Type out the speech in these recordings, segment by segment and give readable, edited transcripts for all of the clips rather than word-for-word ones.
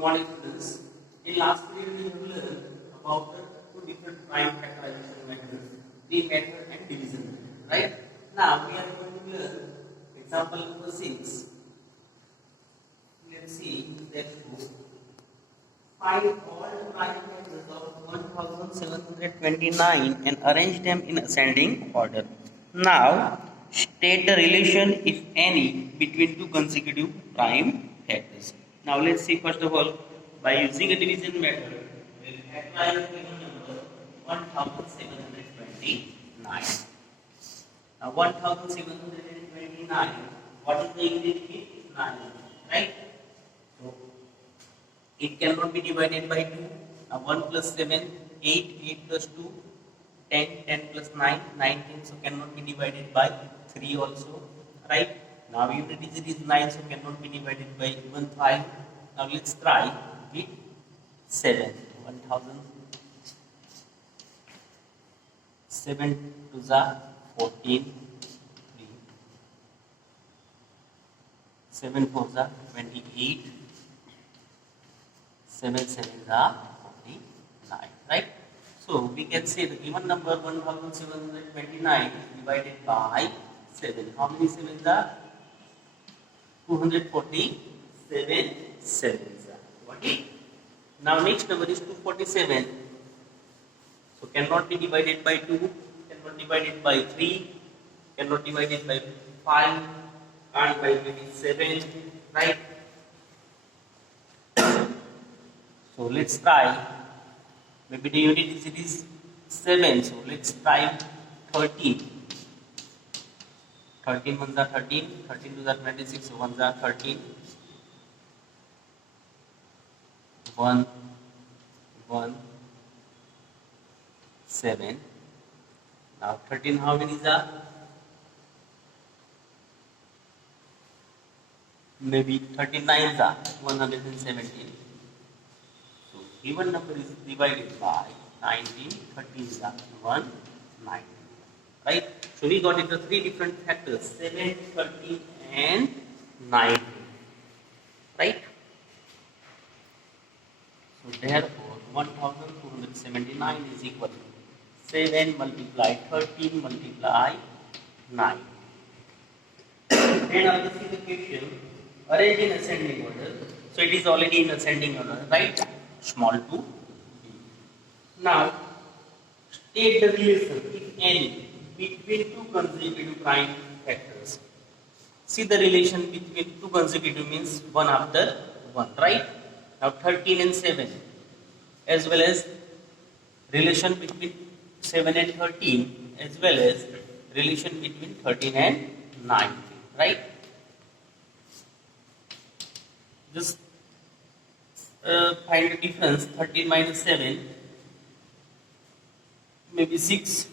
small students. In last period we have learned about the two different prime factorization methods, three method and division method. Right? Now we are going to learn example number 6. Let's see that find all prime factors of 1729 and arrange them in ascending order. Now state the relation, if any, between two consecutive prime factors. Now let's see first of all, by using a division method, we will factorize the given number 1729. Now 1729, what is the unit key? 9, right? So it cannot be divided by 2. Now 1 plus 7, 8, 8 plus 2, 10, 10 plus 9, 19, so cannot be divided by 3 also, right? Now unit digit is 9, so cannot be divided by even 5. Now let's try with 7. 7 to the 14, 3. 7 for the 28. 7 7 are 49, right? So we can say the given number 1729 is divided by 7. How many 7s are? 247 sevens are. Got it? Now next number is 247. So cannot be divided by 2, cannot be divided by 3, cannot be divided by 5, and by maybe 7, right? So let's try, maybe the unit digit is 7, so let's try 13. 13 ones are 13, 13 to the 26, so ones are 13. 1, 1, 7. Now 13, how many is that? Maybe 39 are 117. Given number is divided by 19, 13 is 1, 9. Right? So we got into three different factors, 7, 13 and 9. Right? So therefore 1279 is equal to 7 multiply 13 multiply 9. Then I'll see the question, arrange in ascending order. So it is already in ascending order, right? Small to b. Now state the relation, if any, between two consecutive prime factors. See the relation between two consecutive means one after one, right? Now 13 and 7, as well as relation between 7 and 13, as well as relation between 13 and 9, right? Just find the difference. 13 minus 7, maybe 6,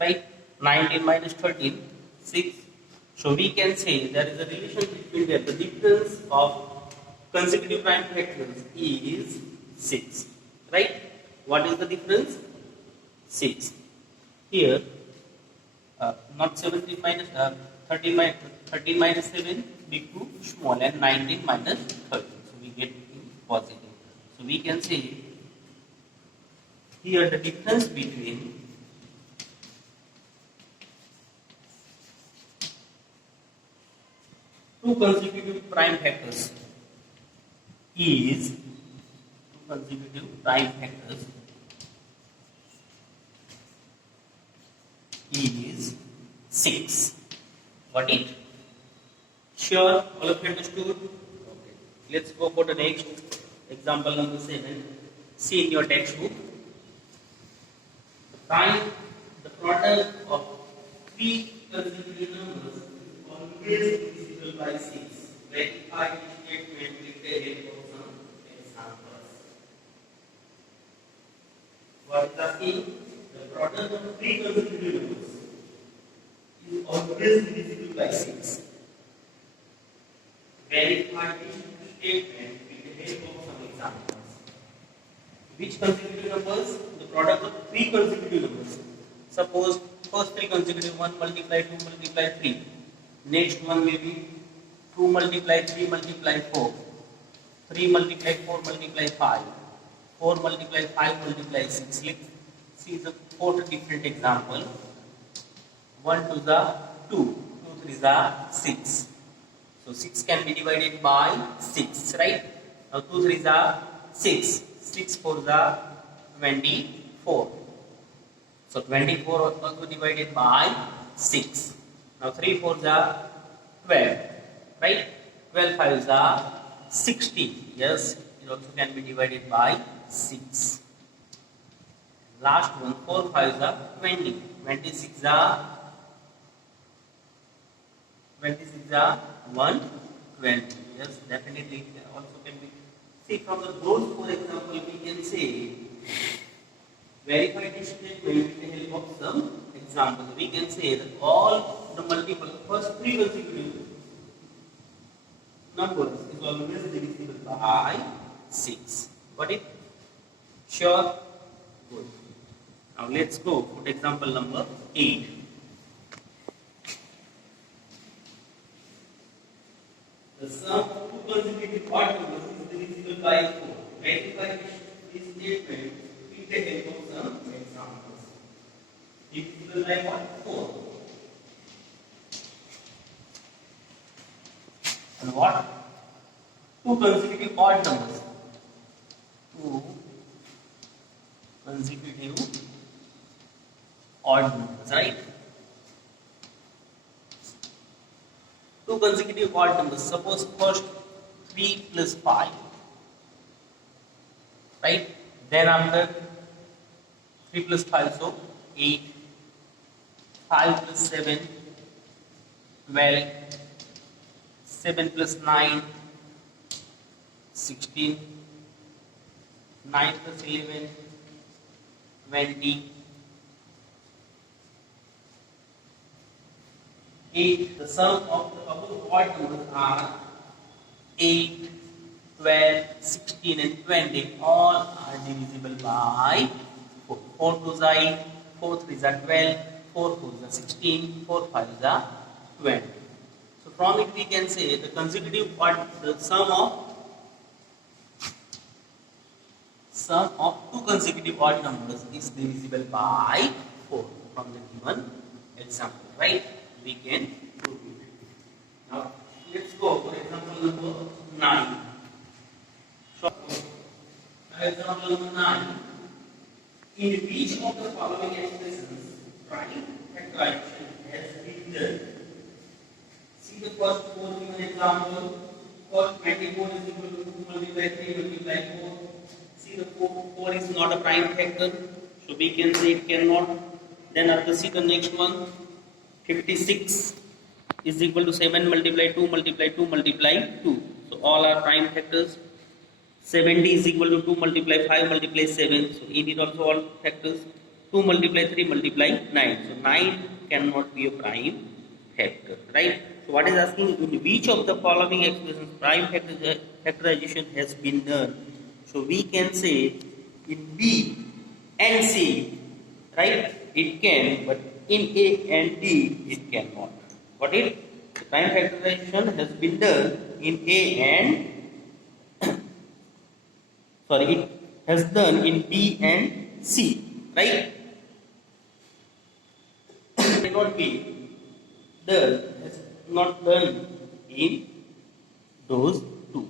right? 19 minus 13, 6. So we can say there is a relation between them. The difference of consecutive prime factors is 6, right? What is the difference? 6. Here, not 17 minus 13 minus 7, big 2, small, and 19 minus 13. So we get positive. So we can say here the difference between two consecutive prime factors is 6. Got it? Sure, all of you understood? Okay. Let's go for the next example number 7. See in your textbook. Find the product of three consecutive numbers always divisible by 6. Verify the statement with the help of some examples. What is asking? The product of three consecutive numbers is always divisible by 6. Verify this statement with the help of some examples. Which consecutive numbers? The product of three consecutive numbers. Suppose first three consecutive, 1 multiply 2 multiply 3. Next one may be 2 multiply 3 multiply 4. 3 multiply 4 multiply 5. 4 multiply 5 multiply 6. Let's see the 4 different example. 1 to the 2, 2 3 the 6. So 6 can be divided by 6, right? Now 2 3 the 6, 6 4 the 24. So 24 also divided by 6. Now 3 4 the 12, right? 12 5 is the 60. Yes, it also can be divided by 6. Last one 4 5 is the 20. 26 the 120. Yes, definitely it also can be. See from the those for example we can say verified statement with the help of some examples. We can say that all the multiple first three consecutive numbers is always divisible by 6. Got it? Sure? Good. Now let's go for example number 8. The sum of two consecutive odd numbers is divisible by 4. Verify this statement with the help of some examples. Divisible by what? 4. And what? Two consecutive odd numbers. Two consecutive odd numbers, right? Two consecutive odd numbers. Suppose first 3 plus 5, right? Then after 3 plus 5, so 8, 5 plus 7, 12, 7 plus 9, 16, 9 plus 11, 20, 8. The sum of the above odd numbers are 8, 12, 16 and 20. All are divisible by 4. 4 2 is 8, 4 3 is 12, 4 4 is 16, 4 5 is 20. So from it we can say the consecutive odd, the sum of two consecutive odd numbers is divisible by 4 from the given example, right? We can prove it. Now let's go for example number 9. So example number 9. In which of the following expressions prime factorization has been done? See the first 4 given example. First 24 is equal to 2 multiply 3 multiply 4. See the 4 is not a prime factor, so we can say it cannot. Then after see the next one, 56 is equal to 7 multiply 2 multiply 2 multiply 2. So all are prime factors. 70 is equal to 2 multiply 5 multiply 7. So it is also all factors. 2 multiply 3 multiply 9. So 9 cannot be a prime factor, right? So what is asking, in which of the following expressions prime factorization has been done? So we can say in B and C, right? It can, but in A and D it cannot. Got it? Prime factorization has been done in A and sorry, it has done in B and C, right? Cannot be done, has not done in those two,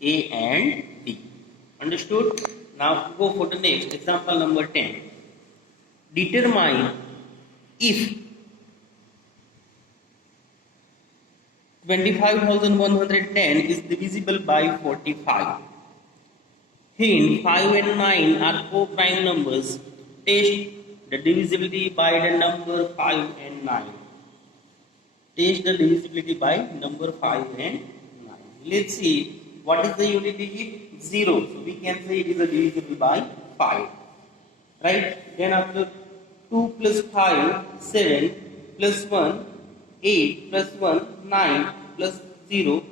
A and D. Understood? Now go for the next example number 10. Determine if 25,110 is divisible by 45. Hint, 5 and 9 are co-prime numbers. Test the divisibility by the number 5 and 9. Test the divisibility by number 5 and 9. Let's see what is the unity if 0. So we can say it is a divisible by 5. Right? Then after 2 plus 5, 7 plus 1, 8 plus 1, 9 plus 0.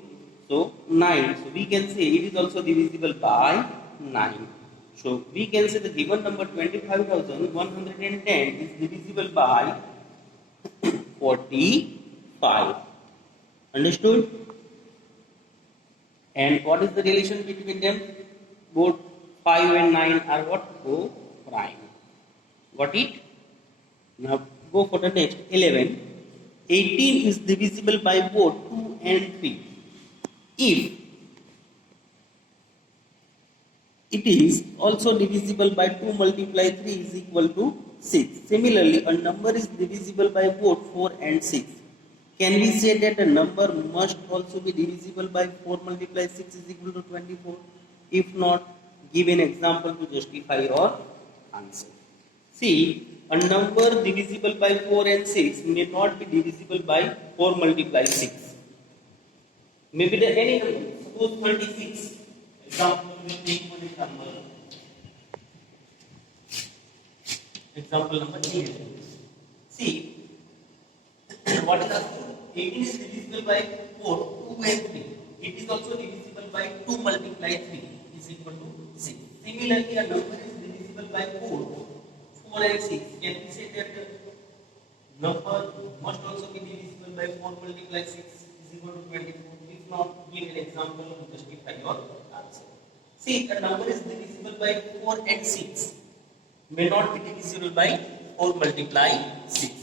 So 9. So we can say it is also divisible by 9. So we can say the given number 25,110 is divisible by 45. Understood? And what is the relation between them? Both 5 and 9 are what? Co-prime. Got it? Now go for the next 11. 18 is divisible by both 2 and 3. If it is also divisible by 2 multiply 3 is equal to 6. Similarly, a number is divisible by both 4 and 6. Can we say that a number must also be divisible by 4 multiply 6 is equal to 24? If not, give an example to justify your answer. See, a number divisible by 4 and 6 may not be divisible by 4 multiply 6. Maybe the any number, suppose 36. Example, we take one example. Example number 8. See, what is asking? 18 is divisible by 4, 2 and 3. It is also divisible by 2 multiply 3 is equal to 6. Similarly, a number is divisible by 4 and 6. Can we say that the number must also be divisible by 4 multiply 6 is equal to 24? If not, give an example to justify your answer. See, a number is divisible by 4 and 6. May not be divisible by 4 multiply 6.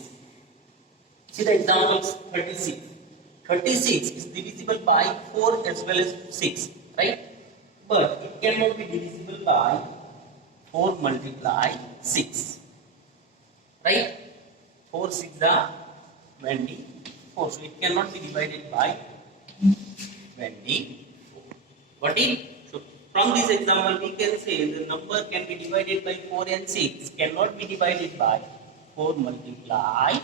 See the examples 36. 36 is divisible by 4 as well as 6, right? But it cannot be divisible by 4 multiply 6, right? 4 6 are 24. So it cannot be divided by 24. Got it? So from this example, we can say the number can be divided by 4 and 6, cannot be divided by 4 multiply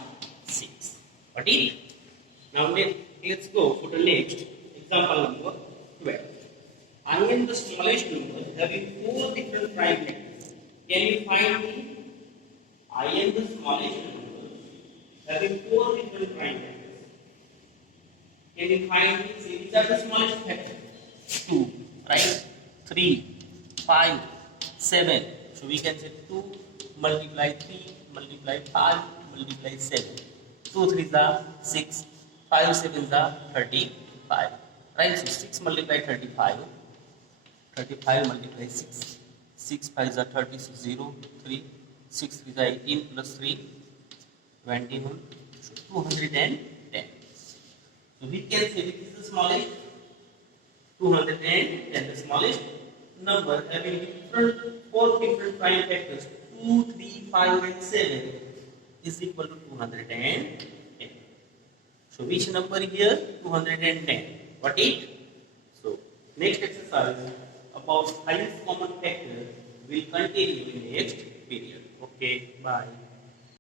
6. Got it? Now let's go for the next example number 12. I am the smallest number having 4 different prime factors. Can you find me? I am the smallest number having 4 different prime factors. Can you find me? See, these are the smallest factors. 2, right? 3, 5, 7. So we can say 2 multiply 3 multiply 5 multiply 7. 2 3s are 6, 5 7s are 35. Right? So 6 multiply 35. 35 multiply 6. 6 5s are 30, so 0, 3. 6 3s are 18 plus 3, 21. So 210. So we can say which is the smallest? 210, the smallest number having different 4 different prime factors 2, 3, 5 and 7 is equal to 210. So which number here? 210. What it? So next exercise about highest common factor will continue in next period. Okay, bye.